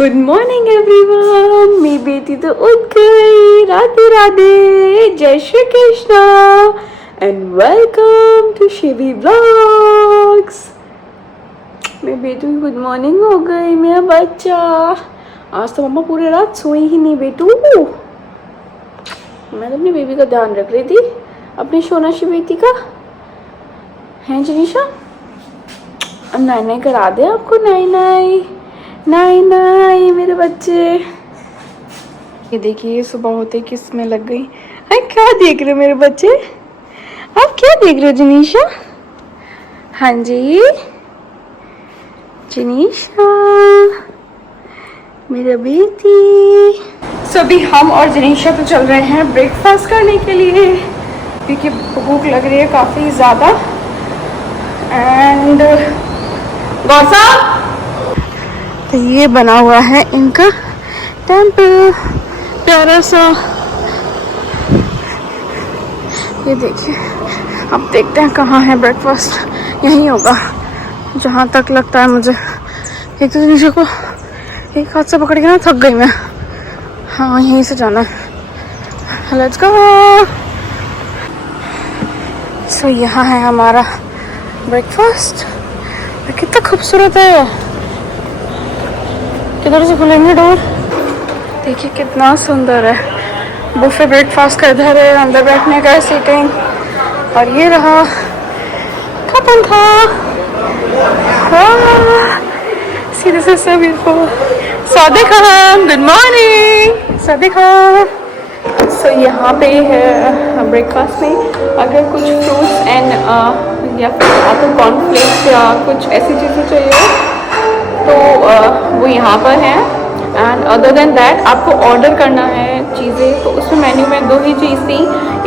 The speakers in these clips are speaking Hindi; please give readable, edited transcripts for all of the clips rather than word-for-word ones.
Good morning everyone. मेरी बेटी तो उठ गई। राधे राधे, जय Shri Krishna and welcome to Shivi blogs. मेरी बेटी की गुड मॉर्निंग हो गई। मेरा बच्चा आज तो मम्मा पूरी रात सोई ही नहीं बेटू। मैं तो अपनी बेबी का ध्यान रख रही थी, अपनी सोनाशी बेटी का। हैं जनीशा, अब नाई नाई करा दे आपको। नाई नाई नाई नाई मेरे बच्चे। ये देखिए सुबह होते किस में लग गई। अरे क्या देख रहे हो मेरे बच्चे? आप क्या देख रहे हो जनीशा? हाँ जी जनीशा मेरा बेटी। सभी हम और जनीशा तो चल रहे हैं ब्रेकफास्ट करने के लिए क्योंकि भूख लग रही है काफ़ी ज़्यादा। एंड गौसा, तो ये बना हुआ है इनका टेम्पल, प्यारा सा। ये देखिए, अब देखते हैं कहाँ है ब्रेकफास्ट। यहीं होगा जहाँ तक लगता है मुझे। एक तो जनीशा को एक हाथ से पकड़ के ना थक गई मैं। हाँ यहीं से जाना है। Let's go. सो यहाँ है हमारा ब्रेकफास्ट। कितना खूबसूरत है। किधर से खुलेंगे डोर? देखिए कितना सुंदर है। बुफे ब्रेकफास्ट का इधर है, अंदर बैठने का सीटिंग। और ये रहा खत्म था। See, this is so beautiful. Sadiq Khan, good morning Sadiq Khan. So यहाँ पे है ब्रेकफास्ट में अगर कुछ फ्रूट्स एंड या फिर आपको कॉर्नफ्लेक्स या कुछ ऐसी चीज़ें चाहिए तो वो यहाँ पर हैं। एंड अदर देन दैट आपको ऑर्डर करना है चीज़ें तो उसमें मेन्यू में दो ही चीज़ थी।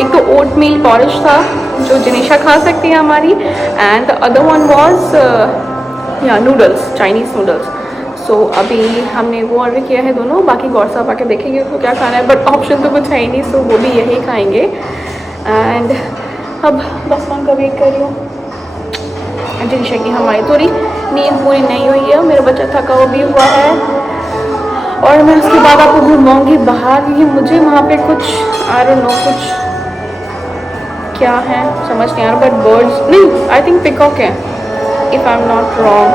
एक तो ओट मील पॉरिश था जो जनीशा खा सकती है हमारी, and the other one was या नूडल्स, चाइनीज़ नूडल्स। सो अभी हमने वो ऑर्डर किया है दोनों। बाकी गौर साहब आके देखेंगे उसको क्या खाना है, बट ऑप्शन तो कुछ है ही नहीं, सो वो भी यही खाएंगे। एंड अब बस मैं का वेट कर रही हूँ। जनीशा की हमारी थोड़ी नींद पूरी नहीं हुई है, मेरा बच्चा थका हुआ भी हुआ है। और मैं उसके बाद आपको घुमाऊँगी बाहर क्योंकि मुझे वहाँ पे कुछ आई डोंट नो कुछ क्या है समझ नहीं आ रहा, बट बर्ड्स नहीं, आई थिंक पिकॉक है if I am not wrong,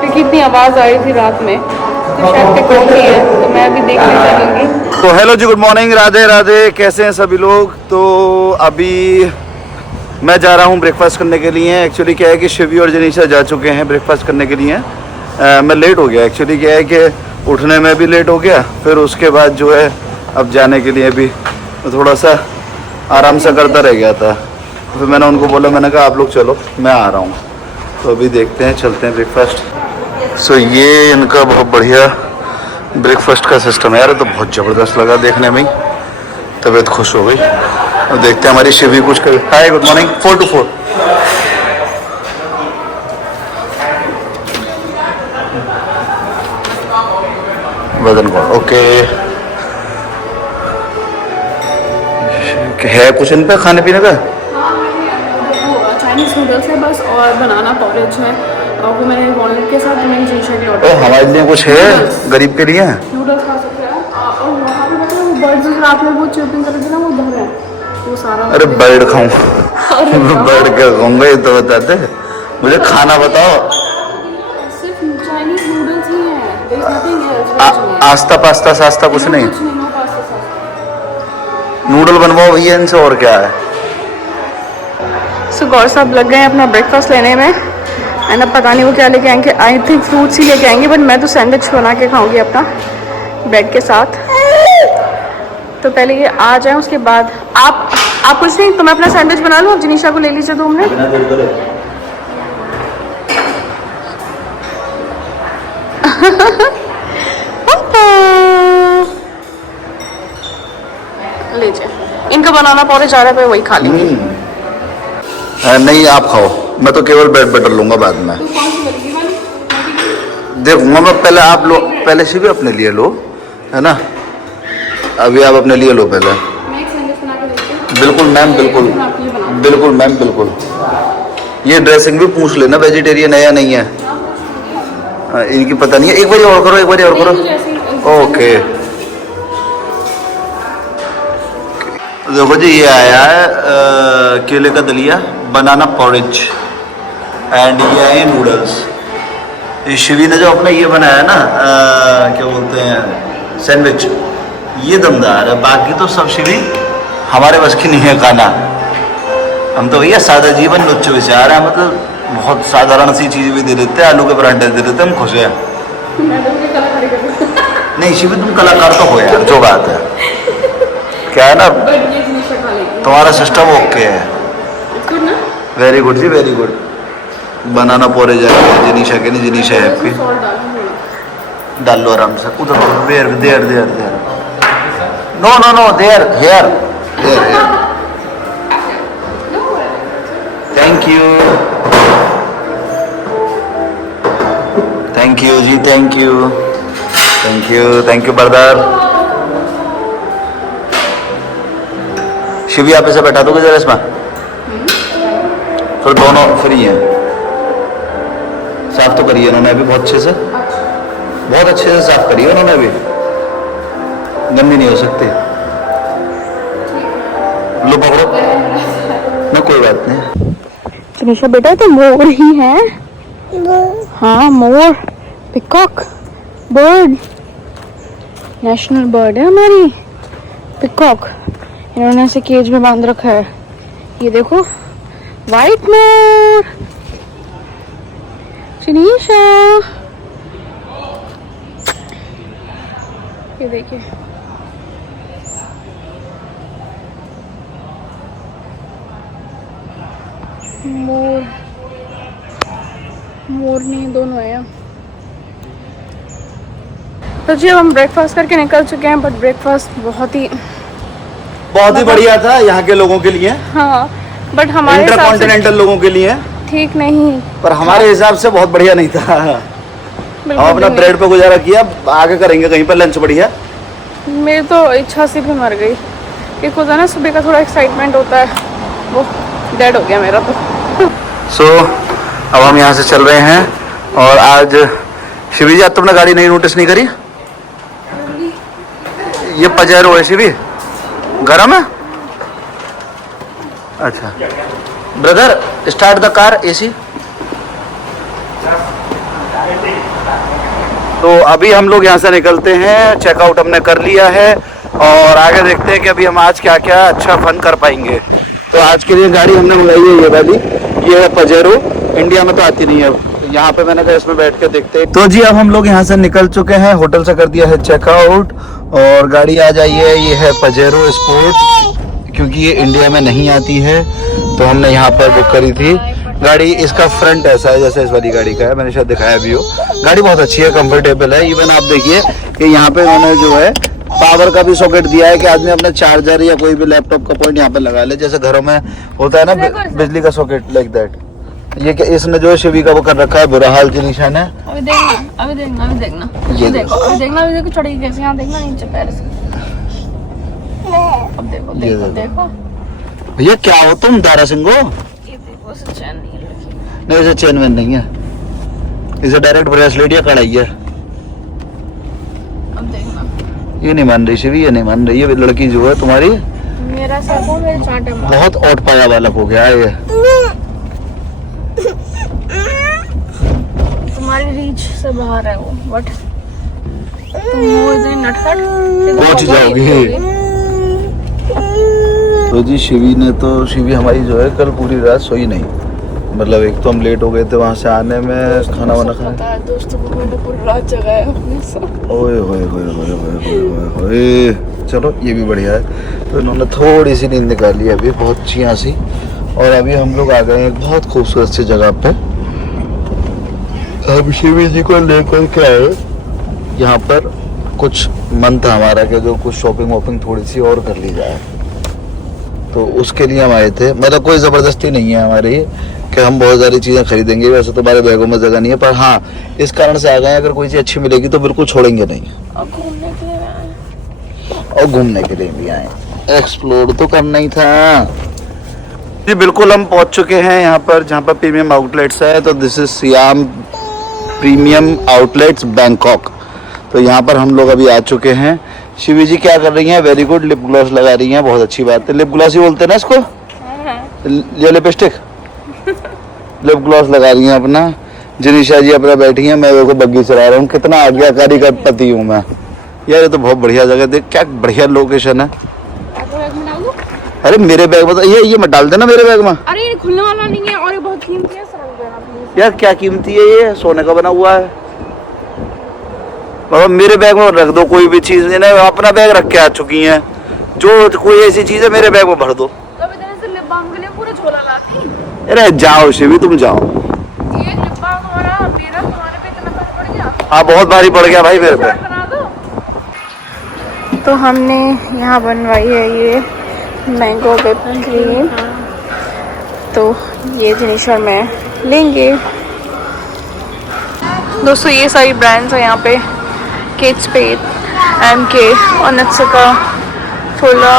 क्योंकि इतनी आवाज़ आ रही थी रात में, तो शायद पिकॉक ही है। तो मैं अभी देखने चलूँगी। तो हेलो जी, गुड मॉर्निंग, राधे राधे। कैसे हैं सभी लोग? तो अभी मैं जा रहा हूँ ब्रेकफास्ट करने के लिए। एक्चुअली क्या है कि शिवी और जनीशा जा चुके हैं ब्रेकफास्ट करने के लिए। मैं लेट हो गया। एक्चुअली क्या है कि उठने में भी लेट हो गया, फिर उसके बाद जो है अब जाने के लिए भी थोड़ा सा आराम सा करता रह गया था। फिर मैंने उनको बोला, मैंने कहा आप लोग चलो मैं आ रहा हूँ। तो अभी देखते हैं, चलते हैं ब्रेकफास्ट। सो ये इनका बहुत बढ़िया ब्रेकफास्ट का सिस्टम है यार, तो बहुत ज़बरदस्त लगा देखने में ही, तबीयत खुश हो गई। अब देखते हैं हमारी शिवी कुछ कर। Hi good morning. 4 to 4 वजन को ओके है कुछ इन पे खाने पीने का? चाइनीज़ नूडल्स है बस, और बनाना पॉरेज है, और वो मैंने वॉलनट के साथ मैंने जनीशा के ऑर्डर। हमारे लिए कुछ है गरीब के लिए? नूडल्स खा सकते हैं। और वहाँ पे मतलब वो बर्ड्स रात में वो चिपिंग कर रहे थे ना, वो उधर है वो सारा। अरे बर्ड खाऊं? बर्ड क्या खाऊंगा ये तो बताते, मुझे खाना बताओ। सिर्फ चाइनीज़ नूडल्स ही हैं, देयर इज नथिंग एल्स। आस्ता पास्ता सास्ता कुछ नहीं? नूडल बनवाओ भैया इनसे, और क्या है। सो गौर साहब लग गए हैं अपना ब्रेकफास्ट लेने में। एंड अब पता नहीं वो क्या लेके आएंगे, आई थिंक फ्रूट्स ही लेके आएंगे, बट मैं तो सैंडविच बना के खाऊंगी अपना ब्रेड के साथ। तो पहले ये आ जाए, उसके बाद आप कुछ नहीं तो मैं अपना सैंडविच बना लूँ। जनीशा को ले लीजिए 2 मिनट। लीजिए, इनका बनाना पौधे जा रहा है, वही खा लेंगे। नहीं आप खाओ, मैं तो केवल ब्रेड बटर लूंगा बाद में। देखूंगा मैं, पहले आप लो, पहले से भी अपने लिए लो, है ना। अभी आप अपने लिए लो पहले। बिल्कुल मैम, बिल्कुल बिल्कुल मैम, बिल्कुल। ये ड्रेसिंग भी पूछ लेना वेजिटेरियन है या नहीं है। इनकी पता नहीं है। एक बार और करो, एक बार और करो। ओके देखो जी, ये आया है केले का दलिया, बनाना पॉरेज, एंड ये आए नूडल्स। ये शिवी ने जो अपना ये बनाया ना, क्या बोलते हैं, सैंडविच, ये दमदार है। बाकी तो सब शिवी हमारे बस की नहीं है खाना। हम तो भैया सादा जीवन उच्च विचार है, मतलब बहुत साधारण सी चीज़ भी दे देते हैं, आलू के पराठे दे देते हैं, हम खुश हैं। नहीं शिवी, तुम कलाकार तो हो यार, जो बात है। क्या है ना, तुम्हारा सिस्टम ओके है, वेरी गुड जी, वेरी गुड। बनाना पोरे जाएगा जिनीशा के, नहीं जिनीशा है आपकी, डाल लो आराम से उधर, there there there there, no no no, there here there, thank you thank you जी, thank you thank you thank you brother. Shivi आप इसे बैठा दोगे जरा इसमें, फिर दोनों फ्री हैं। साफ तो करिए इन्होंने अभी बहुत अच्छे से, बहुत अच्छे से साफ करिए उन्होंने अभी, गंदी नहीं हो सकती। लो पकड़ो ना, कोई बात नहीं। जिनीशा बेटा तो मोर ही है। हाँ मोर, पिकॉक बर्ड, नेशनल बर्ड है हमारी पिकॉक। इन्होंने इसे केज में बांध रखा है। ये देखो वाइट मोर, जिनीशा, ये देखिए मोर, मोरनी दोनों है। तो जी अब हम ब्रेकफास्ट करके निकल चुके हैं, बट ब्रेकफास्ट बहुत ही बढ़िया था यहाँ के लोगों के लिए। हाँ, बट हमारे हिसाब से इंटरकॉन्टिनेंटल लोगों के लिए ठीक नहीं, पर हमारे हिसाब से बहुत बढ़िया नहीं था। हम अपना ब्रेड पे गुजारा किया, आगे करेंगे कहीं पर लंच बढ़िया। मेरी तो इच्छा से भी मर गई। एक होता है ना सुबह का थोड़ा एक्साइटमेंट होता है, वो डेड हो गया मेरा तो। सो अब हम यहाँ से चल रहे हैं। और आज शिवी जी, आज तुमने गाड़ी नहीं नोटिस नहीं करी, ये पजेरो है शिवी, गरम है। अच्छा brother, start the car AC. तो अभी हम लोग यहाँ से निकलते हैं, चेकआउट हमने कर लिया है और आगे देखते हैं कि अभी हम आज क्या क्या अच्छा फन कर पाएंगे। तो आज के लिए गाड़ी हमने मंगाई है ये वाली, ये है पजेरो, इंडिया में तो आती नहीं है। यहाँ पे मैंने कहा इसमें बैठ के देखते हैं। तो जी अब हम लोग यहाँ से निकल चुके हैं, होटल से कर दिया है चेकआउट और गाड़ी आ जाइए। ये है पजेरो स्पोर्ट, क्योंकि ये इंडिया में नहीं आती है तो हमने यहाँ पर बुक करी थी गाड़ी। इसका फ्रंट ऐसा है जैसे इस वाली गाड़ी का है, मैंने शायद दिखाया भी हो। गाड़ी बहुत अच्छी है, कंफर्टेबल है। इवन आप देखिए कि यहाँ पे उन्होंने जो है पावर का भी सॉकेट दिया है कि आदमी अपना चार्जर या कोई भी लैपटॉप का पॉइंट यहाँ पे लगा ले, जैसे घरों में होता है ना बिजली का सॉकेट, लाइक दैट। ये क्या इसने जो है शिवी का वो कर रखा है, बुरा हाल जिनीशा ने। अभी देखना, अभी देखना, अभी देखना, ये देखो, अभी देखना, अभी देखो चढ़ेगी कैसे, यहाँ देखना नीचे पैर से। अब देखो देखो देखो भैया, क्या हो तुम दारा सिंह हो? ये देखो इसे चैन नहीं लगी। नहीं, इसे चेन वेन नहीं है, इसे डायरेक्ट ब्रेसलेट या कड़ाई है। अब देखना, ये नहीं मान रही शिवी, ये नहीं मान रही। ये लड़की जो है तुम्हारी, मेरा सर को मेरे चांटे मार, बहुत ओट पाया वाला हो गया है ये। तुम्हारी रीच से बाहर है वो, बट तुम हो इतनी नटखट पहुंच जाओगी। तो जी शिवी हमारी जो है कल पूरी रात सोई नहीं, मतलब एक तो हम लेट हो गए थे वहाँ से आने में, खाना वाना खाने। दोस्तों को मैंने पूरी रात जगाया अपने साथ। ओए होए होए होए होए होए, चलो ये भी बढ़िया है। तो इन्होंने थोड़ी सी नींद निकाली है अभी, बहुत चिया सी। और अभी हम लोग आ गए एक बहुत खूबसूरत सी जगह पे। अब शिवी जी को लेकर के आए यहाँ पर। कुछ मन था हमारा कि जो कुछ शॉपिंग वॉपिंग थोड़ी सी और कर ली जाए, तो उसके लिए हम आए थे। मतलब कोई ज़बरदस्ती नहीं है हमारी कि हम बहुत सारी चीज़ें खरीदेंगे, वैसे तो हमारे बैगों में जगह नहीं है, पर हाँ इस कारण से आ गए, अगर कोई चीज़ अच्छी मिलेगी तो बिल्कुल छोड़ेंगे नहीं। और घूमने के लिए आए, और घूमने के लिए भी आए, एक्सप्लोर तो करना ही था जी। बिल्कुल हम पहुंच चुके हैं यहाँ पर जहाँ पर प्रीमियम आउटलेट्स है। तो this is SIAM premium outlets Bangkok. तो यहाँ पर हम लोग अभी आ चुके हैं। शिवी जी क्या कर रही हैं? वेरी गुड, लिप ग्लॉस लगा रही हैं, बहुत अच्छी बात है। लिप ग्लॉस ही बोलते हैं ना इसको, ये लिपस्टिक लिप ग्लॉस लगा रही हैं अपना। जनीशा जी अपना बैठी हैं, मैं देखो बग्गी चला रहा हूँ। कितना आज्ञाकारी का पति हूँ मैं यार। ये तो बहुत बढ़िया जगह, देख क्या बढ़िया लोकेशन है। अरे मेरे बैग में तो ये मत डाल देना मेरे बैग में। अरे ये खुलने वाला नहीं है और ये बहुत कीमती है, रख देना प्लीज। यार क्या कीमती है? ये सोने का बना हुआ है बाबा। मेरे बैग में रख दो कोई भी चीज, ना अपना बैग रख के आ चुकी हैं। जो कोई ऐसी चीज है मेरे बैग में भर दो। तो इतने से लिप बाम के लिए पूरा झोला लाती। अरे जाओ शिवी, तुम जाओ। ये लिप बाम हमारा मेरा तुम्हारे पे इतना भारी पड़ गया। हाँ बहुत भारी पड़ गया भाई मेरे पे। बना दो। तो हमने यहाँ बनवाई है ये मैंगो पेपर क्रीम, तो ये जनीशा में लेंगे। दोस्तों ये सारी ब्रांड्स है यहाँ पे, केट स्पेड, MK, ओनित्सुका, फुला,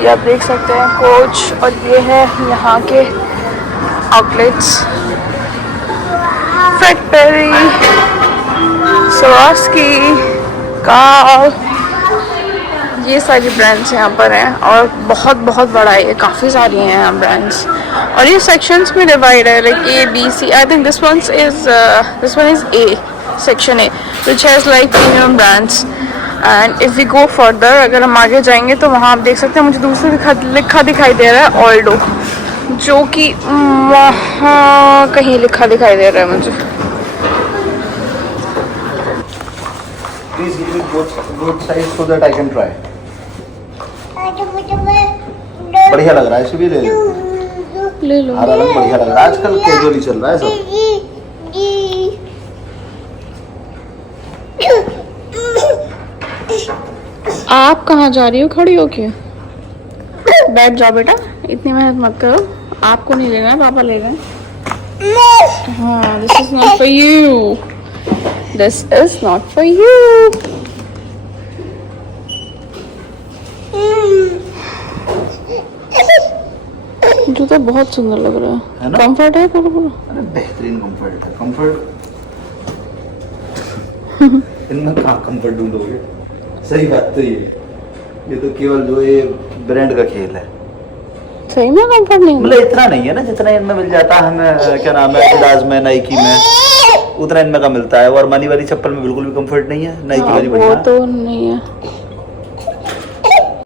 ये आप देख सकते हैं, कोच, और ये है यहाँ के आउटलेट्स, फ्रेड पेरी, स्वारोस्की, कार्ल, ये सारी ब्रांड्स यहाँ पर हैं और बहुत बहुत बड़ा है ये, काफ़ी सारी हैं यहाँ ब्रांड्स। और ये सेक्शंस में डिवाइड है, like A, B, C. I think this one is A, section A, which has like premium brands. And if we go further, अगर हम आगे जाएंगे तो वहाँ आप देख सकते हैं, मुझे दूसरा लिखा दिखाई दे रहा है ऑल्डो, जो कि वहाँ कहीं लिखा दिखाई दे रहा है मुझे। Please give me both sides so that I can try. बढ़िया लग रहा है, शिवी ले लो। हरा रंग बढ़िया लग रहा है, आजकल कैजुअली चल रहा है सब। आप कहाँ जा रही हो खड़ी हो के? बैठ जाओ बेटा, इतनी मेहनत मत करो। आपको नहीं लेना है, पापा ले गए। हाँ, this is not for you, this is not for you. जूता बहुत सुंदर लग रहा है ना? कंफर्ट है पूरा पूरा? अरे बेहतरीन कंफर्ट है। कंफर्ट इनमें कहाँ कंफर्ट ढूंढोगे? सही बात तो ये तो केवल जो ये ब्रांड का खेल है। सही में कंफर्ट नहीं, मतलब इतना नहीं है ना जितना इनमें मिल जाता है हमें, क्या नाम है, एडिडास में, नाइकी में, उतना इनमें का मिलता है। और मनी वाली चप्पल में बिल्कुल भी कंफर्ट नहीं है, नाइकी वाली बढ़िया। वो तो नहीं है।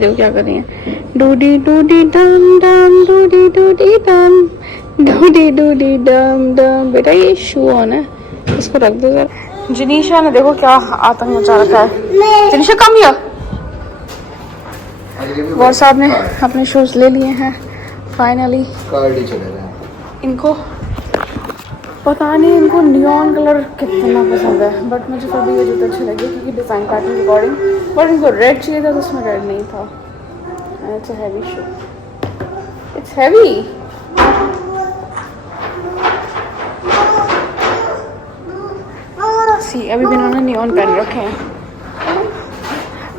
देखो क्या कर रही है, डूडी डूडी डम डम, डूडी डूडी डम, डूडी डूडी डम डम। बेटा ये शू ऑन है, इसको रख दो जरा। जनीशा ने देखो क्या आतंक मचा रखा है। जनीशा कम हियर। गौर साहब ने अपने शूज ले लिए हैं फाइनली। चले रहे हैं। इनको पता नहीं इनको नियॉन कलर कितना पसंद है, बट मुझे फिर भी ये जूते अच्छे लगे क्योंकि डिज़ाइन पैटर्न के अकॉर्डिंग। बट इनको रेड चाहिए था तो उसमें रेड नहीं था। It's a heavy shoe, it's heavy. See अभी भी इन्होंने नियॉन पहन रखे हैं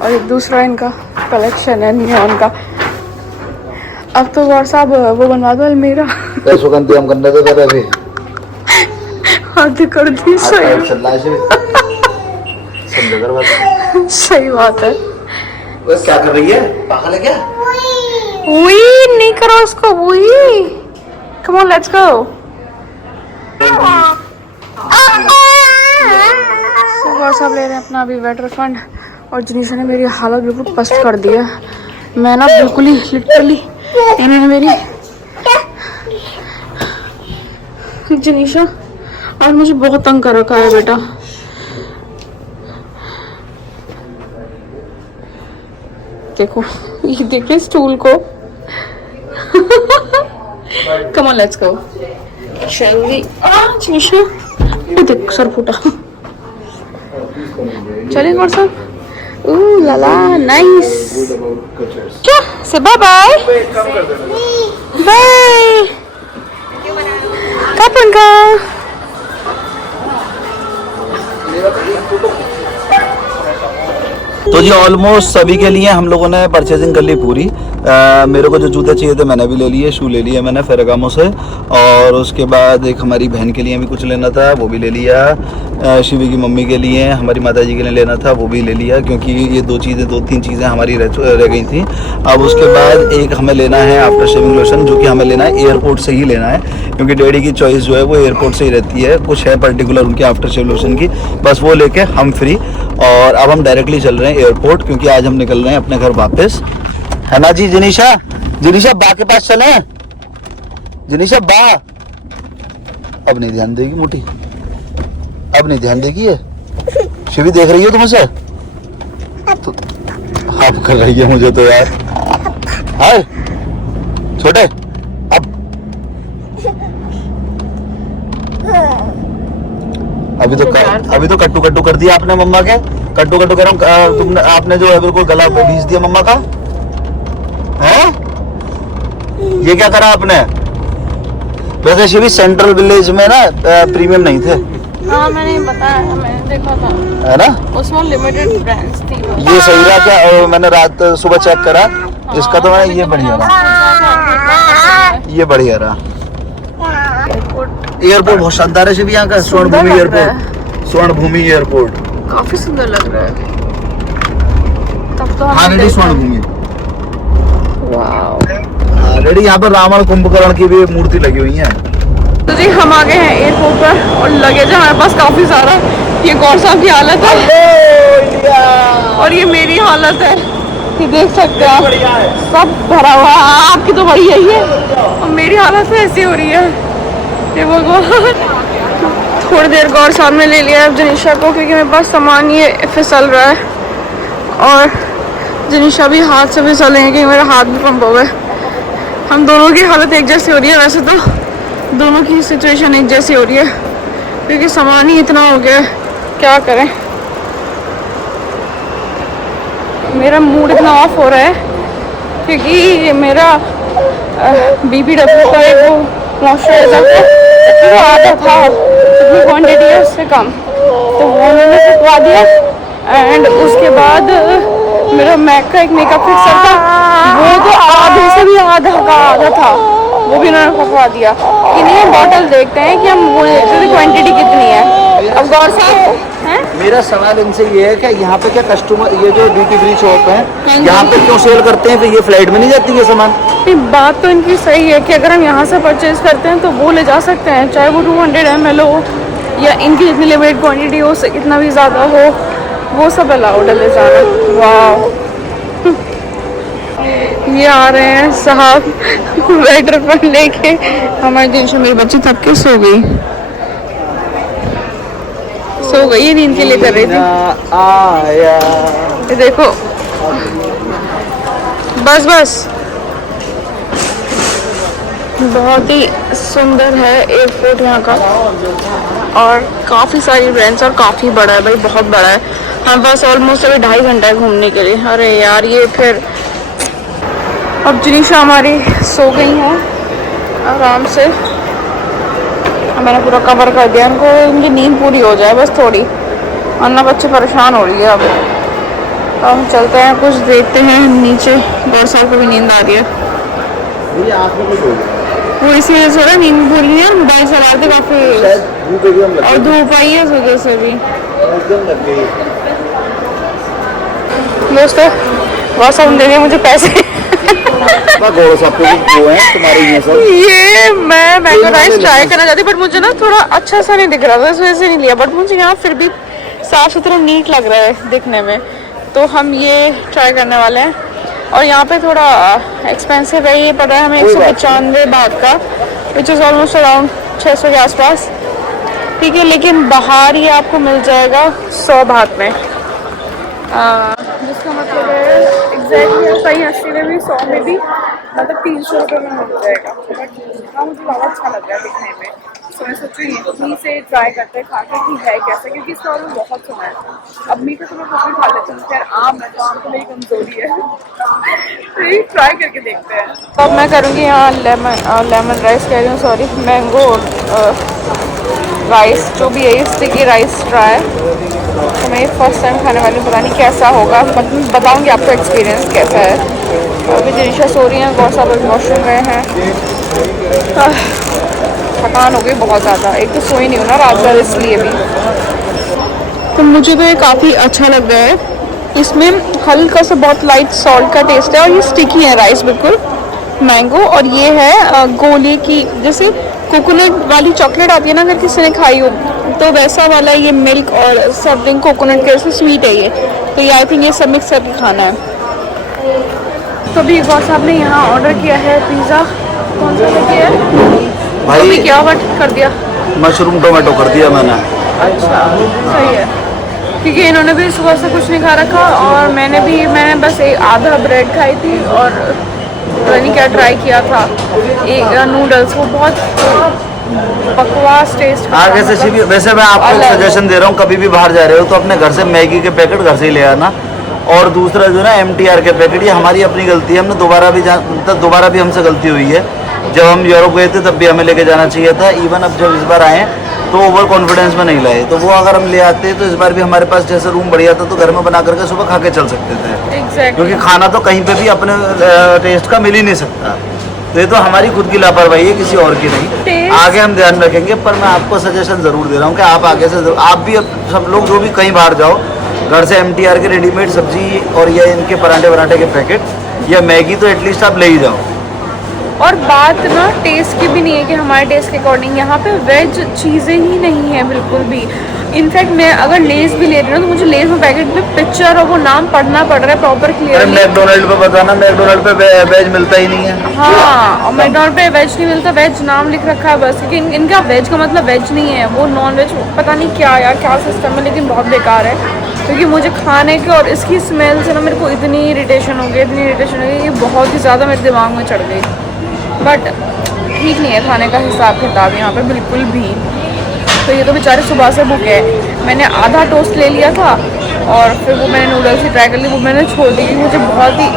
और एक दूसरा इनका कलेक्शन है नियॉन का। अब तो गौर साहब वो बनवा दो अलमीरा। सुगंधी हम करने दो तेरे अभी आधे कर दी। सही चल रहा है। सही बात है। वो क्या कर रही है? पागल है क्या? वही नहीं करो उसको, वही। Come on let's go. गौर साहब ले रहे हैं अपना अभी वेट रिफंड और जनीशा ने मेरी हालत बिल्कुल पस्त कर दी है। मैं ना बिल्कुल ही लिटरली इन्होंने मेरी जनीशा और मुझे बहुत तंग कर रखा है बेटा। देखो ये देख रहे स्टूल को। Come on let's go. जल्दी जनीशा, ये देख सर फूटा। चलिए गौर साहब। लाला नाइस। क्या से बाय बाय बाय। कब उनका तो जी ऑलमोस्ट सभी के लिए हम लोगों ने परचेजिंग कर ली पूरी। मेरे को जो जूते चाहिए थे मैंने भी ले लिए, शू ले लिए मैंने फेरागामो से, और उसके बाद एक हमारी बहन के लिए भी कुछ लेना था, वो भी ले लिया। शिवी की मम्मी के लिए, हमारी माता जी के लिए लेना था, वो भी ले लिया, क्योंकि ये दो तीन चीज़ें हमारी रह गई थी। अब उसके बाद एक हमें लेना है आफ्टर शेविंग लोशन, जो कि हमें लेना है एयरपोर्ट से ही लेना है, क्योंकि डैडी की चॉइस जो है वो एयरपोर्ट से ही रहती है, कुछ है पर्टिकुलर उनके आफ्टर शेव लोशन की, बस वो लेके हम फ्री। और अब हम डायरेक्टली चल रहे हैं एयरपोर्ट, क्योंकि आज हम निकल रहे हैं अपने घर वापस, है ना जी जिनीशा? जिनीशा बा के पास चले, जिनीशा बा। अब नहीं ध्यान देगी मोटी, अब नहीं ध्यान देगी ये। शिवी देख रही है तुमसे तो आप कर रही है मुझे तो यार। हाय छोटे, अब अभी तो कट्टू कट्टू कर दिया आपने मम्मा के, कट्टू कट्टू कर तुमने, आपने जो है बिल्कुल गला पे भींच दिया मम्मा का है। ये क्या करा आपने? वैसे शिवी सेंट्रल विलेज में ना प्रीमियम नहीं थे। हाँ मैंने बताया, मैंने देखा था, है ना, उसमें लिमिटेड ब्रांड्स थी। ये सही रहा क्या? मैंने रात सुबह चेक करा, इसका तो मैं ये बढ़िया रहा, ये बढ़िया रहा। एयरपोर्ट बहुत शानदार है शिवी यहाँ का, स्वर्ण भूमि एयरपोर्ट, स्वर्ण भूमि एयरपोर्ट काफी सुंदर लग रहा है। तब तो हाँ रेडी स्वर्ण भूमि। वाओ, रेडी यहाँ पर रावण कुंभकर्ण की भी मूर्ति लगी हुई है। तो जी हम आ गए हैं एयरपोर्ट पर, और लगेज हमारे पास काफी सारा। ये गौर साहब की हालत है और ये मेरी हालत है, ये देख सकते हैं आप, सब भरा हुआ है। आपकी तो बढ़िया ही है और मेरी हालत है ऐसी हो रही है, ये भगवान। थोड़ी देर गौर साहब ने ले लिया है जनीशा को, क्योंकि मेरे पास सामान ये फिसल रहा है, और जनीशा भी हाथ से फिसल रही है, क्योंकि मेरा हाथ भी पंप हो गया। हम दोनों की हालत एक जैसी हो रही है, वैसे तो दोनों की सिचुएशन एक जैसी हो रही है, क्योंकि सामान ही इतना हो गया है, क्या करें। मेरा मूड इतना ऑफ हो रहा है, क्योंकि मेरा BBW का एक वो मॉइस्चराइजर जो आता था, जितनी क्वान्टिटी है उससे कम, तो वो मैंने फटवा दिया। एंड उसके बाद मेरा मैक का एक मेकअप फिक्सर था, वो तो आधे से भी आधा का आधा था, वो भी उन्होंने फटवा दिया। इन्हीं बॉटल देखते हैं कि हम वो देखते थे क्वांटिटी कितनी है। अब गौर साहब हैं, मेरा सवाल इनसे ये है कि यहाँ पे क्या कस्टमर, ये जो ड्यूटी फ्री शॉप है, यहाँ पे क्यों सेल करते हैं? फिर ये फ्लाइट में नहीं जाती ये सामान? बात तो इनकी सही है कि अगर हम यहाँ से परचेज करते हैं तो वो ले जा सकते हैं, चाहे वो 200 ml हो या इनकी जितनी लिमिटेड क्वांटिटी हो, उससे कितना भी ज़्यादा हो, वो सब अलाउड है ले जाना। वाह, ये आ रहे हैं साहब वेटर पर लेके। हमारे दिन से मेरी बच्ची थक के सो गई ये नींद के लिए कर रही थी। ये देखो, बस बहुत ही सुंदर है एयरपोर्ट यहाँ का, और काफ़ी सारी ब्रांड्स, और काफ़ी बड़ा है भाई, बहुत बड़ा है। हमारे पास ऑलमोस्ट अभी 2.5 घंटा है घूमने के लिए। अरे यार ये फिर अब जनीशा हमारी सो गई हैं आराम से, मैंने पूरा कवर कर दिया इनको, इनकी नींद पूरी हो जाए बस थोड़ी, वरना बच्चे परेशान हो रही है। अब हम चलते हैं, कुछ देखते हैं नीचे। गौर साहब को भी नींद आ रही है, वो इसी वजह से नींद पूरी नहीं है, मोबाइल चला रहे थे काफी, और धूप आई है इस वजह से भी। दोस्तों गौर साहब दे दिए मुझे पैसे। ये मैं मैंगो राइस ट्राई करना चाहती, बट मुझे ना थोड़ा अच्छा सा नहीं दिख रहा था, इस वजह से नहीं लिया। बट मुझे यहाँ फिर भी साफ सुथरा नीट लग रहा है दिखने में, तो हम ये ट्राई करने वाले हैं। और यहाँ पे थोड़ा एक्सपेंसिव है, ये पड़ रहा है हमें 195 बात का, विच इज़ ऑलमोस्ट अराउंड 600 के आसपास, ठीक है। लेकिन बाहर ये आपको मिल जाएगा 100 बात में, जिसका मतलब है एग्जैक्टली सही 80 में भी 100 में भी मतलब 300 रुपये में मिल जाएगा। बट हाँ मुझे ज़्यादा अच्छा लग रहा है दिखने में, तो मैं सोचूँ यहीं से ट्राई करते हैं खा के कि है कैसे, क्योंकि इसका और बहुत सुना है। अब मीठा तो मैं कुछ भी खा लेती हूँ, खैर आम है तो आम तो मेरी कमज़ोरी है, तो ये ट्राई करके देखते हैं। तो अब मैं करूँगी यहाँ लेमन राइस कह रही हूँ, सॉरी मैंगो राइस, जो भी है स्टिकी राइस ट्राई। तो मैं फर्स्ट टाइम खाने वाली हूँ, पता नहीं कैसा होगा, बताऊँगी आपको एक्सपीरियंस कैसा है। अभी दिशा सो रही हैं, गौर साहब अभी वॉशरूम गए हैं। थकान हो गई बहुत ज़्यादा, एक तो सोई नहीं हूँ ना रात भर इसलिए भी। तो मुझे तो ये काफ़ी अच्छा लग रहा है। इसमें हल्का सा बहुत लाइट सॉल्ट का टेस्ट है और ये स्टिकी है राइस बिल्कुल मैंगो। और ये है गोले की, जैसे कोकोनट वाली चॉकलेट आती है ना, अगर किसी ने खाई हो तो वैसा वाला ये मिल्क और समथिंग कोकोनट के से स्वीट है ये। तो ये आई थिंक ये सब मिक्स करके खाना है। तो अभी गौर साहब ने यहाँ ऑर्डर किया है पिज़्ज़ा। कौन सा लेके है भाई? अभी क्या ऑर्डर कर दिया? मशरूम टोमेटो कर दिया मैंने। अच्छा सही है, क्योंकि इन्होंने भी सुबह से कुछ नहीं खा रखा और मैंने बस एक आधा ब्रेड खाई थी और पता नहीं क्या ट्राई किया था, एक नूडल्स, वो बहुत बकवास टेस्ट। आगे से शिवी, वैसे मैं आपको सजेशन दे रहा हूँ, कभी भी बाहर जा रहे हो तो अपने घर से मैगी के पैकेट घर से ही ले आना। और दूसरा जो है ना MTR के पैकेट, ये हमारी अपनी गलती है, हमने दोबारा भी हमसे गलती हुई है। जब हम यूरोप गए थे तब भी हमें लेके जाना चाहिए था। इवन अब जब इस बार आए तो ओवर कॉन्फिडेंस में नहीं लाए, तो वो अगर हम ले आते तो इस बार भी हमारे पास जैसे रूम बढ़िया था तो घर में बना करके सुबह खा के चल सकते थे। Exactly. क्योंकि खाना तो कहीं पे भी अपने टेस्ट का मिल ही नहीं सकता। तो ये तो हमारी खुद की लापरवाही है, किसी और की नहीं। आगे हम ध्यान रखेंगे, पर मैं आपको सजेशन ज़रूर दे रहा हूँ कि आप आगे से आप भी, सब लोग जो भी कहीं बाहर जाओ, घर से MTR के रेडीमेड सब्जी और या इनके पराठे के पैकेट या मैगी तो एटलीस्ट आप ले ही जाओ। और बात ना टेस्ट की भी नहीं है कि हमारे टेस्ट के अकॉर्डिंग, यहाँ पे वेज चीज़ें ही नहीं है बिल्कुल भी। इनफैक्ट मैं अगर लेस भी ले रही हूँ तो मुझे लेस में पैकेट में पिक्चर और वो नाम पढ़ना पड़ रहा है प्रॉपर क्लियर। मैकडोनल्ड पे बताना, मैकडोनल्ड पे वेज मिलता ही नहीं है। हाँ, और मैकडोनल्ड पे वेज नहीं मिलता, वेज नाम लिख रखा है बस, क्योंकि इनका वेज का मतलब वेज नहीं है, वो नॉन वेज, पता नहीं क्या यार क्या सिस्टम है, लेकिन बहुत बेकार है। क्योंकि मुझे खाने के और इसकी स्मेल से ना मेरे को इतनी इरिटेशन हो गई कि बहुत ही ज़्यादा मेरे दिमाग में चढ़ गई। बट ठीक नहीं है खाने का हिसाब किताब यहाँ पे बिल्कुल भी। तो ये तो बेचारे सुबह से भूखे हैं। मैंने आधा टोस्ट ले लिया था और फिर वो मैंने नूडल्स ही ट्राई कर ली, वो मैंने छोड़ दी क्योंकि मुझे बहुत ही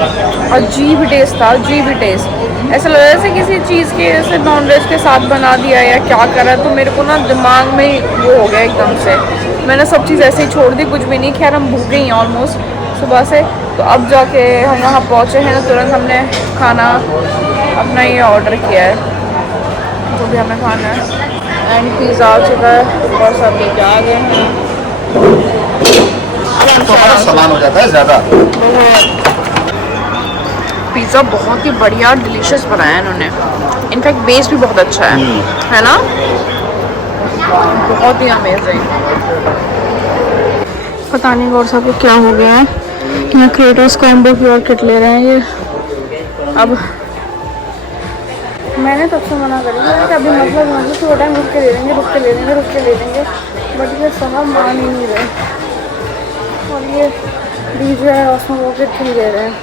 अजीब टेस्ट था, अजीब ही टेस्ट। ऐसा लग रहा है जैसे किसी चीज़ के जैसे नॉन वेज के साथ बना दिया या क्या करा, तो मेरे को ना दिमाग में वो हो गया एकदम से। मैंने सब चीज़ ऐसे ही छोड़ दी, कुछ भी नहीं। खैर हम भूखे ही हैं ऑलमोस्ट सुबह से, तो अब जाके हम यहाँ पहुँचे हैं तो तुरंत हमने खाना अपना ये ऑर्डर किया है जो भी हमें खाना है। एंड पिज़्ज़ा आ चुका है और सब लेके आ गए हैं। तो हमारा सामान हो जाता है ज़्यादा। पिज़्ज़ा बहुत ही बढ़िया डिलीशियस बनाया है इन्होंने, इनफैक्ट बेस भी बहुत अच्छा है ना, बहुत ही अमेजिंग। पता नहीं गौर साहब को क्या हो गया है, यहाँ क्रिएटर्स कॉम्बो की और किट ले रहे हैं ये। अब मैंने तब से मना करी कि अभी मतलब थोड़ा टाइम रुक के ले लेंगे, बट ये साहब मान ही नहीं रहे और ये डीजे है उसमें वो किट नहीं दे रहे हैं।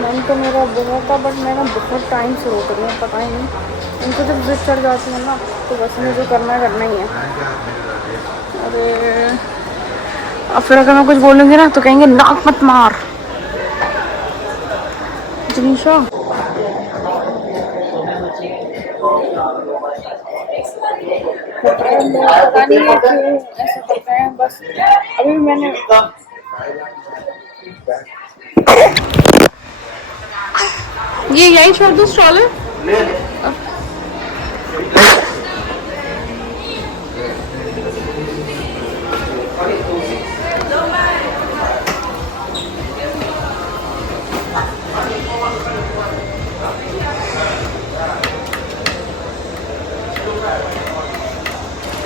मन तो मेरा बहुत था, बट मैं ना बहुत टाइम से रोक रही हूँ, पता ही नहीं इनको जब जिद चढ़ जाती है ना तो बस मुझे करना ही है। अरे अब फिर अगर मैं कुछ बोलूँगी ना तो कहेंगे नाक मत मार जनीशा। पता नहीं है क्यों ऐसा करते हैं, बस अभी मैंने ये यही छोड़ दो स्टॉल है।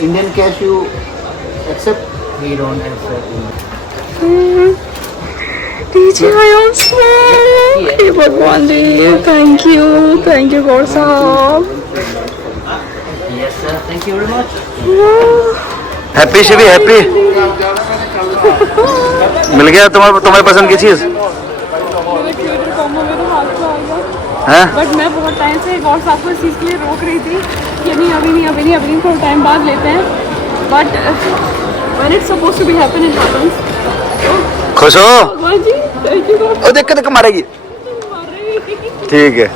Indian cash you accept? We don't accept. DJ Ayaan smoke, हे भगवान जी, थैंक यू गौर साहब। Yes, sir. Thank you very much. Happy Shivi happy. मिल गया तुम्हारे पसंद की चीज़ है? बट मैं बहुत टाइम से गौर साहब को इस चीज़ के लिए रोक रही थी कि अभी थोड़ा टाइम बाद लेते हैं, but when it's supposed to be happen it happens. खुश हो? जी थैंक यू। ओ देख मारेगी। ठीक है,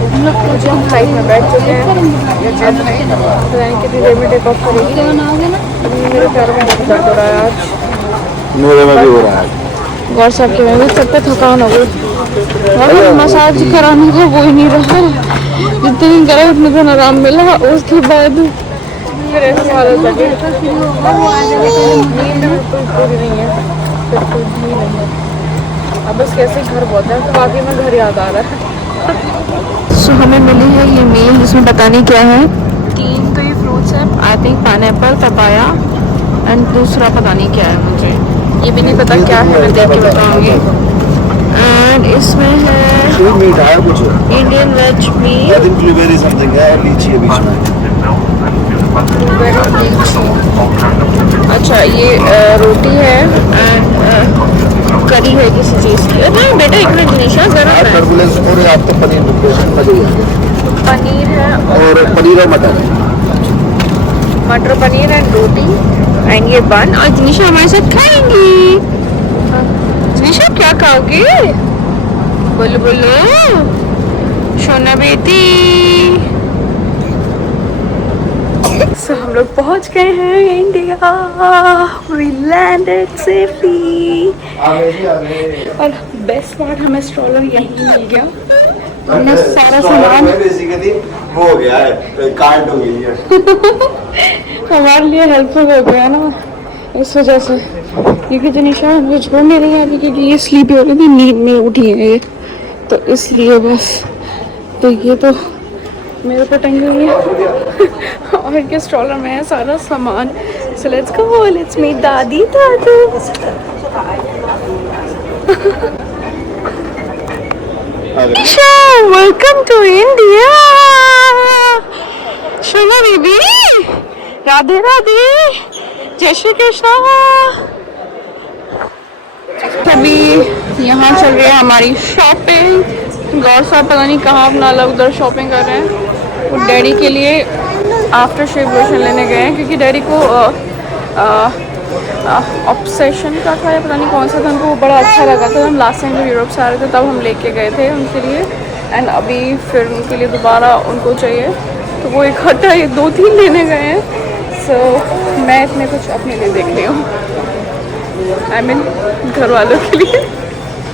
हम लोग मुझे हम फ्लाइट में बैठ चुके हैं, जेट में पता नहीं कितनी देर में टेक ऑफ करेगी। अभी मेरे पैरों में बहुत दर्द हो रहा है आज। मेरे में भी हो रहा है। गौर साहब के में भी सब पे थकान हो गई। और मसाज कराने का वो ही नहीं रहा, जितनी करा उतने दिन आराम मिला, उसके बाद फिर ऐसी हालत लगी। नींद बिल्कुल पूरी नहीं है, बिल्कुल भी नहीं। अब बस कैसे घर बहुत है, तो वाकई में घर याद आ रहा है। सो हमें मिली है ये मील, जिसमें पता नहीं क्या है। 3 तो ये फ्रूट्स है, I think pineapple, papaya and दूसरा पता नहीं क्या है, मुझे ये भी नहीं पता क्या है, मैं देख के बताऊंगी। एंड इसमें है मीठा है कुछ, इंडियन वेज मील, ब्लूबेरी समथिंग है, लीची है बीच में। अच्छा ये रोटी है एंड करी है किसी चीज़ की। अरे बेटा एक मिनट निशा, गरम है। टर्बुलेंस और आपका पनीर पनीर है और पनीर और मटर मटर पनीर एंड रोटी एंड ये बन। और निशा हमारे साथ खाएंगी। निशा क्या खाओगे? बोलो बोलो सोना बेटी। सो हम लोग पहुंच गए हैं इंडिया, वी लैंडेड सेफली। और बेस्ट पार्ट, हमें स्ट्रॉलर यहीं मिल गया, हमने सारा सामान बेसिकली वो हो गया है, कार्ड हो गई है। हमारे लिए हेल्पफुल हो गया ना इस वजह से, क्योंकि जनीशा मुझे छोड़ नहीं रही है अभी, क्योंकि ये स्लीपी हो रही थी, नींद में उठी है ये, तो इसलिए बस। तो ये तो मेरे को टंगी हुई है और इनके स्ट्रॉलर में है सारा सामान। So let's go, let's meet दादी दादू। Nisha welcome to India. सोना बेबी, राधे राधे, जय श्री कृष्णा। अभी यहाँ चल रही है हमारी शॉपिंग। गौर साहब पता नहीं कहाँ अपना अलग उधर शॉपिंग कर रहे हैं। वो डैडी के लिए आफ्टर शेव लोशन लेने गए हैं, क्योंकि डैडी को ऑब्सेशन का था या पता नहीं कौन सा था, उनको वो बड़ा अच्छा लगा था। हम लास्ट टाइम जब यूरोप से आ रहे थे तब हम लेके गए थे उनके लिए, एंड अभी फिर उनके लिए दोबारा उनको चाहिए, तो वो इकट्ठा ये 2-3 लेने गए हैं। सो मैं इतने कुछ अपने लिए देख रही हूँ, आई मीन घर वालों के लिए।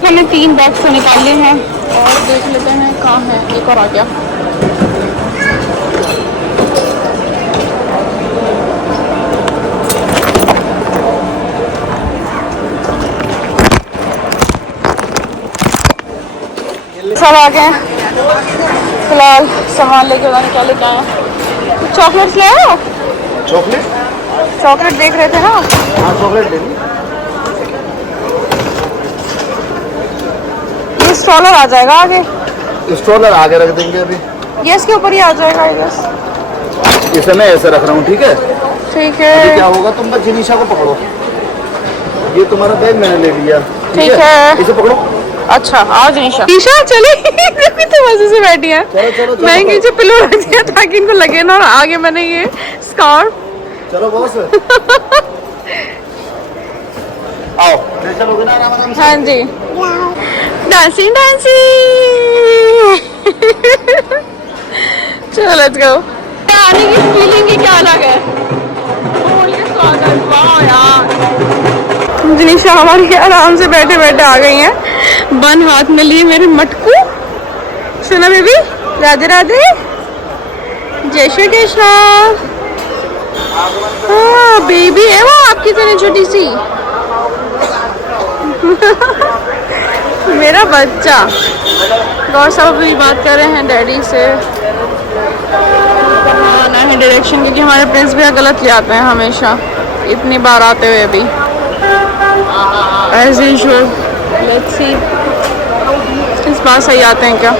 मैंने 3 बैग्स तो निकाले हैं और देख लेते हैं कहाँ है। एक और आ गया। सब आ गए हैं। फिलहाल सामान लेके पता नहीं क्या लेके आए हैं। चॉकलेट्स ले आओ। चॉकलेट चॉकलेट देख रहे थे ना। हाँ चॉकलेट ले ली। ये स्ट्रॉलर आ जाएगा आगे, स्ट्रॉलर आगे रख देंगे अभी। ये इसके ऊपर ही आ जाएगा आई गेस। इसे मैं ऐसे रख रहा हूँ, ठीक है। ठीक अभी है क्या होगा, तुम बस जनीशा को पकड़ो, ये तुम्हारा बैग मैंने ले लिया, ठीक है। इसे पकड़ो। अच्छा आओ जनीशा। निशा चली तो मजे से बैठी है। चलो चलो चलो, मैं नीचे पिलो रख दिया ताकि इनको लगे ना, और आगे मैंने ये स्कार्फ। चलो बॉस आओ, ले चलोगे ना आराम से। हाँ जी, डांसिंग डांसिंग। चलो लेट्स गो। आने की फीलिंग ही क्या अलग है। बोलिए स्वागत। वाह यार, जनीशा हमारी आराम से बैठे बैठे आ गई हैं, बन हाथ में लिए मेरे मटकू। सुना बेबी, राधे राधे, जय श्री कृष्णा। हाँ बेबी है वो आपकी तरह छोटी सी। मेरा बच्चा। गौर साहब भी बात कर रहे हैं डैडी से, आना है डायरेक्शन, क्योंकि हमारे प्रिंस भैया गलत ले आते हैं हमेशा, इतनी बार आते हुए भी। एज यूजुअल, लेट्स सी इस बार सही आते हैं क्या।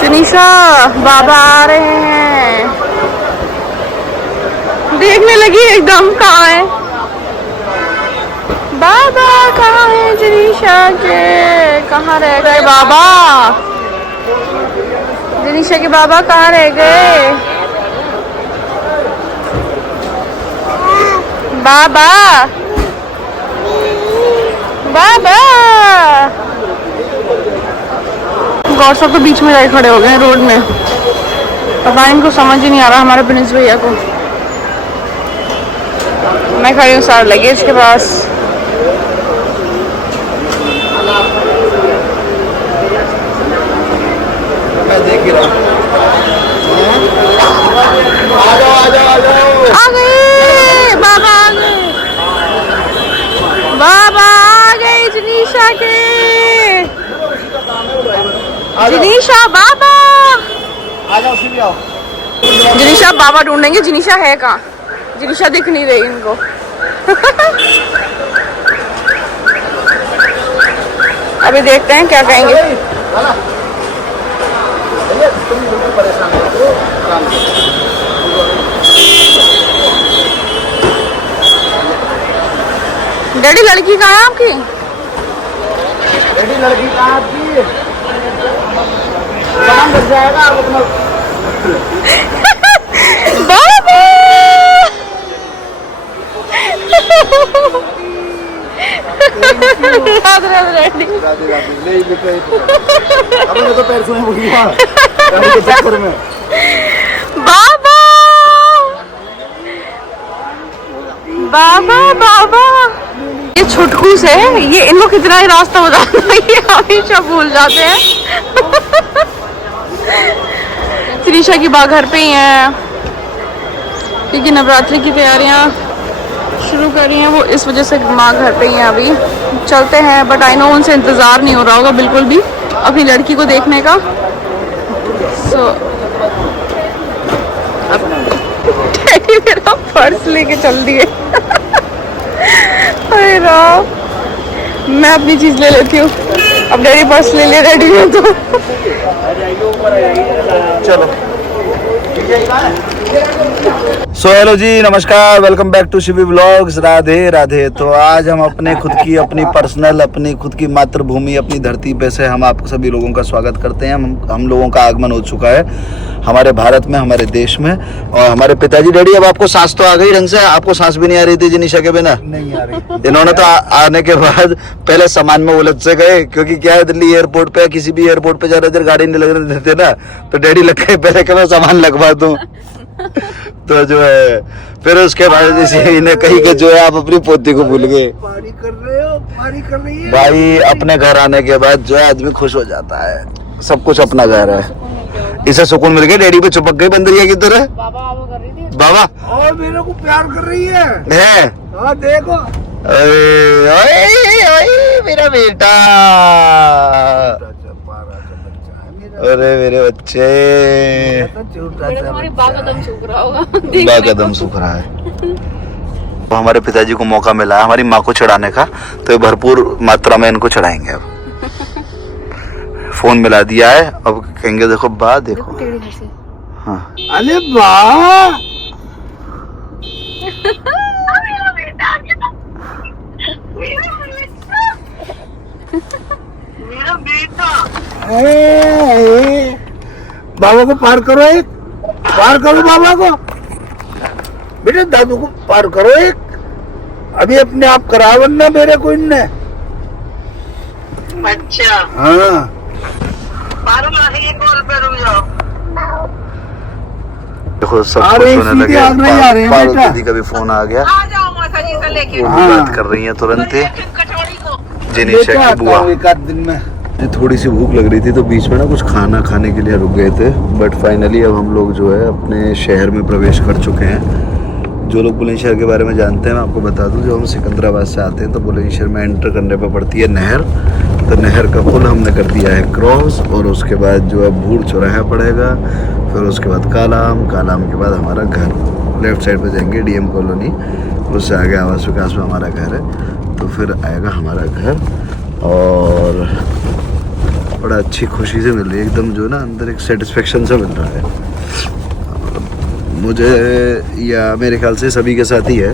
जनीशा बाबा आ रहे हैं, देखने लगी एकदम। कहाँ है बाबा, कहाँ है जनीशा के, कहाँ रह गए बाबा। जनीशा के बाबा कहाँ रह गए। बाबा बाबा। गौर साहब तो बीच में जाके खड़े हो गए हैं रोड में। पता इनको समझ ही नहीं आ रहा हमारे प्रिंस भैया को। मैं खड़ी हूँ सारे लगेज के पास। मैं देख ही रहा हूँ। आ गए बाबा, आ गए बाबा, आ गए जनीशा के। जनीशा बाबा, आ जाओ सीधे आओ। जनीशा बाबा ढूंढेंगे। जनीशा है कहाँ? जनीशा दिख नहीं रही इनको। अभी देखते हैं क्या कहेंगे। डैडी लड़की कहाँ है आपकी? डैडी लड़की कहाँ आपकी? काम कर जाएगा आप अपना। बाबा राधे राधे डैडी। राधे राधे। ले ले अपने तो पैर सोए भूलिया गाड़ी के चक्कर में। बाबा बाबा बाबा, ये छुटकू से ये इनको कितना ही रास्ता बताना है, ये हमेशा भूल जाते हैं। त्रिशा की माँ घर पे ही है क्योंकि नवरात्रि की तैयारियां शुरू कर रही हैं वो, इस वजह से माँ घर पे ही है। अभी चलते हैं, बट आई नो उनसे इंतज़ार नहीं हो रहा होगा बिल्कुल भी अपनी लड़की को देखने का। सो डैडी मेरा पर्स लेके चल दिए। अरे राम, मैं अपनी चीज़ ले लेती हूँ, अब डैडी पर्स ले ले रेडी हो तो। चलो सो हेलो जी, नमस्कार, welcome back to Shivi vlogs. Radhe Radhe. तो आज हम अपने खुद की, अपनी पर्सनल, अपनी खुद की मातृभूमि, अपनी धरती पे से हम आप सभी लोगों का स्वागत करते हैं। हम लोगों का आगमन हो चुका है हमारे भारत में, हमारे देश में। और हमारे पिताजी, डैडी अब आपको सांस तो आ गई ढंग से? आपको सांस भी नहीं आ रही थी जनीशा के बिना? नहीं आ रही। इन्होंने तो आने के बाद पहले सामान में उलझ से गए, क्योंकि क्या है दिल्ली एयरपोर्ट पे, किसी भी एयरपोर्ट पे ज्यादा देर गाड़ी नहीं लगने देते ना, तो डैडी लग गए पहले कि मैं सामान लगवा दूं। तो जो है फिर उसके बाद जैसे इन्हें कही कि जो है आप अपनी पोती को भूल गए। पारी कर रहे हो, पारी कर रही है। भाई अपने घर आने के बाद जो है आदमी खुश हो जाता है, सब कुछ अपना घर है, इसे सुकून मिल गया। डैडी पे चिपक गई बंदरिया की तरह। बाबा और मेरे को प्यार कर रही है। हाँ देखो, ओए मेरा बेटा, अरे मेरे बच्चे, बागदम सूख रहा होगा। बागदम सूख रहा है। तो हमारे पिताजी को मौका मिला है हमारी माँ को चढ़ाने का, तो ये भरपूर मात्रा में इनको चढ़ाएंगे। अब फोन मिला दिया है, अब कहेंगे देखो बा, देखो। हाँ अरे वाह, मेरा बेटा। बाबा को पार करो, एक पार करो बाबा को। बेटे दादू को पार करो एक, अभी अपने आप करा, वरना मेरे को इनने। अच्छा हाँ, पार पे रुक जाओ। देखो सब कुछ होने लगे। पार्वती दीदी का भी फोन आ गया, वो भी बात कर रही है तुरंत ही। जनीशा की बुआ। एक आध दिन में थोड़ी सी भूख लग रही थी तो बीच में ना कुछ खाना खाने के लिए रुक गए थे, बट फाइनली अब हम लोग जो है अपने शहर में प्रवेश कर चुके हैं। जो लोग बुलंदशहर के बारे में जानते हैं मैं आपको बता दूं, जो हम सिकंदराबाद से आते हैं तो बुलंदशहर में एंटर करने पर पड़ती है नहर, तो नहर का पुल हमने कर दिया है क्रॉस, और उसके बाद जो है भूड़ चौराहा पड़ेगा, फिर उसके बाद कालाम, कालाम के बाद हमारा घर। लेफ्ट साइड पे जाएंगे डीएम कॉलोनी, उससे आगे आवास विकास में हमारा घर है, तो फिर आएगा हमारा घर। और बड़ा अच्छी खुशी से मिल रही है एकदम, जो ना अंदर एक सेटिस्फेक्शन सा मिल रहा है मुझे, या मेरे ख्याल से सभी के साथ ही है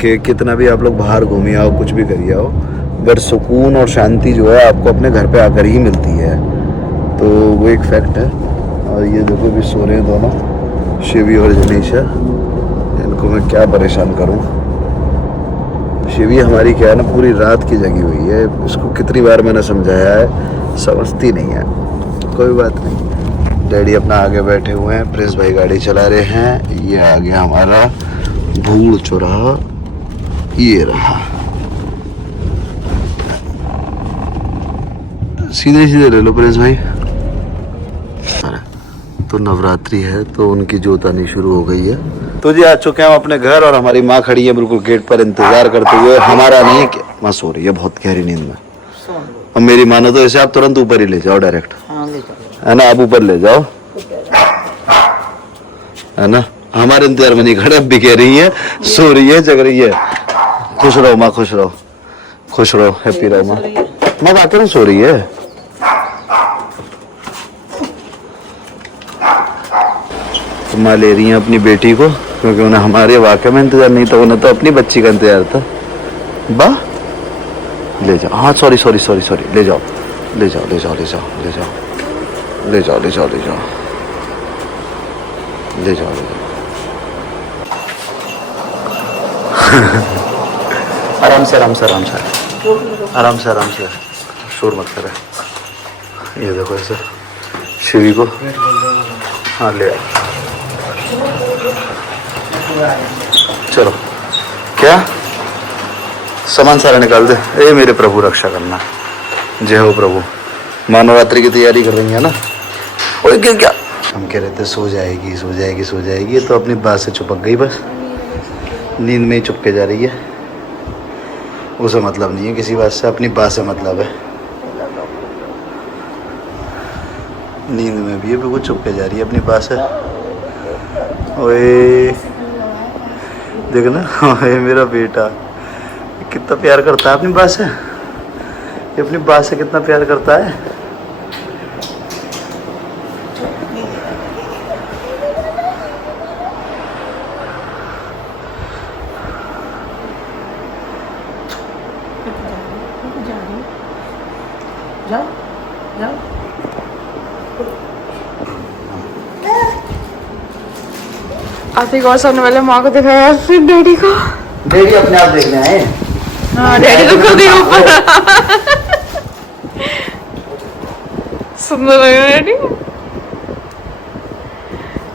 कि कितना भी आप लोग बाहर घूमिए आओ, कुछ भी करिए आओ, बट सुकून और शांति जो है आपको अपने घर पे आकर ही मिलती है। तो वो एक फैक्ट है। और ये देखो भी सो रहे हैं दोनों, शिवी और जनीशा। इनको मैं क्या परेशान करूं। शिवी हमारी क्या है ना, पूरी रात की जगी हुई है, इसको कितनी बार मैंने समझाया है, समझती नहीं है। कोई बात नहीं, डैडी अपना आगे बैठे हुए हैं, प्रिंस भाई गाड़ी चला रहे हैं। ये आ गया हमारा भूल चौराहा, ये रहा। सीधे सीधे ले लो प्रिंस भाई। तो नवरात्रि है तो उनकी जोत आनी शुरू हो गई है। तो जी आ चुके हैं हम अपने घर और हमारी माँ खड़ी है बिल्कुल गेट पर इंतजार करते हुए। हमारा नहीं है कि माँ सो रही है बहुत गहरी नींद में। अब मेरी मानो तो ऐसे आप तुरंत ऊपर ही ले जाओ डायरेक्ट, है ना? आप ऊपर ले जाओ, है ना? हमारे इंतजार में नहीं खड़े, अब भी कह रही है, सो रही है, जग रही है। खुश रहो माँ, खुश रहो, खुश रहो, हैप्पी रहो माँ। माँ वाकई में सो रही है। तो माँ ले रही है अपनी बेटी को, क्योंकि उन्हें हमारे वाकई में इंतजार नहीं था, उन्हें तो अपनी बच्ची का इंतजार था। बा ले जाओ, हाँ सॉरी सॉरी सॉरी सॉरी, ले जाओ ले जाओ ले जाओ ले जाओ ले जाओ ले जाओ ले जाओ ले जाओ ले जाओ ले जाओ। आराम से आराम से आराम से आराम से आराम से, शोर मत करे। ये देखो ऐसे शिवी को, हाँ ले आओ। चलो क्या सामान सारा निकाल दे। ए मेरे प्रभु रक्षा करना, जय हो प्रभु। माँ नवरात्रि की तैयारी कर रही है ना? ओए क्या क्या हम कह रहे थे सो जाएगी सो जाएगी सो जाएगी, तो अपनी बात से चुपक गई, बस नींद में ही चुपके जा रही है। उसे मतलब नहीं है किसी बात से, अपनी बात से मतलब है। नींद में भी है बिल्कुल चुपके जा रही है अपनी बात से। ओए देखना, ओए मेरा बेटा कितना प्यार करता है अपनी बात से, ये अपनी बात से कितना प्यार करता है। जाओ जाओ। आते ही और सामने वाले माँ को दिखाया, फिर डैडी को। डैडी अपने आप देखने आए। हाँ डैडी तो खुद ही ऊपर। सुंदर लग रहा है डैडी,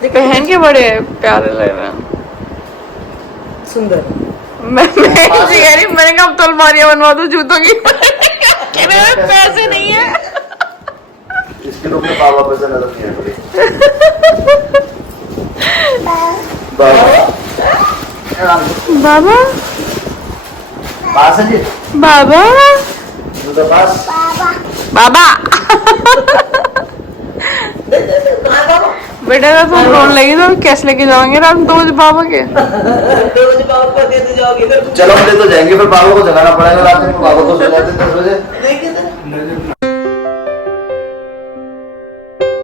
पहन के बड़े प्यारे लग रहे हैं। सुंदर। मैं कह रही, मैंने कहा अब तो अलमारियां बनवा दो जूतों की। कह रहे हैं, पैसे नहीं है। इसके तो अपने बाबा पैसे नजर नहीं है। बाबा पास है जी, बाबा जूता पास। बाबा बेटा का तुम रोन लगी तो कैसे लेके जाओगे रात 2 बजे बाबा के? चलो हम ले तो जाएंगे, फिर बाबा को जगाना पड़ेगा रात में। बाबा को सो जाते 10 बजे।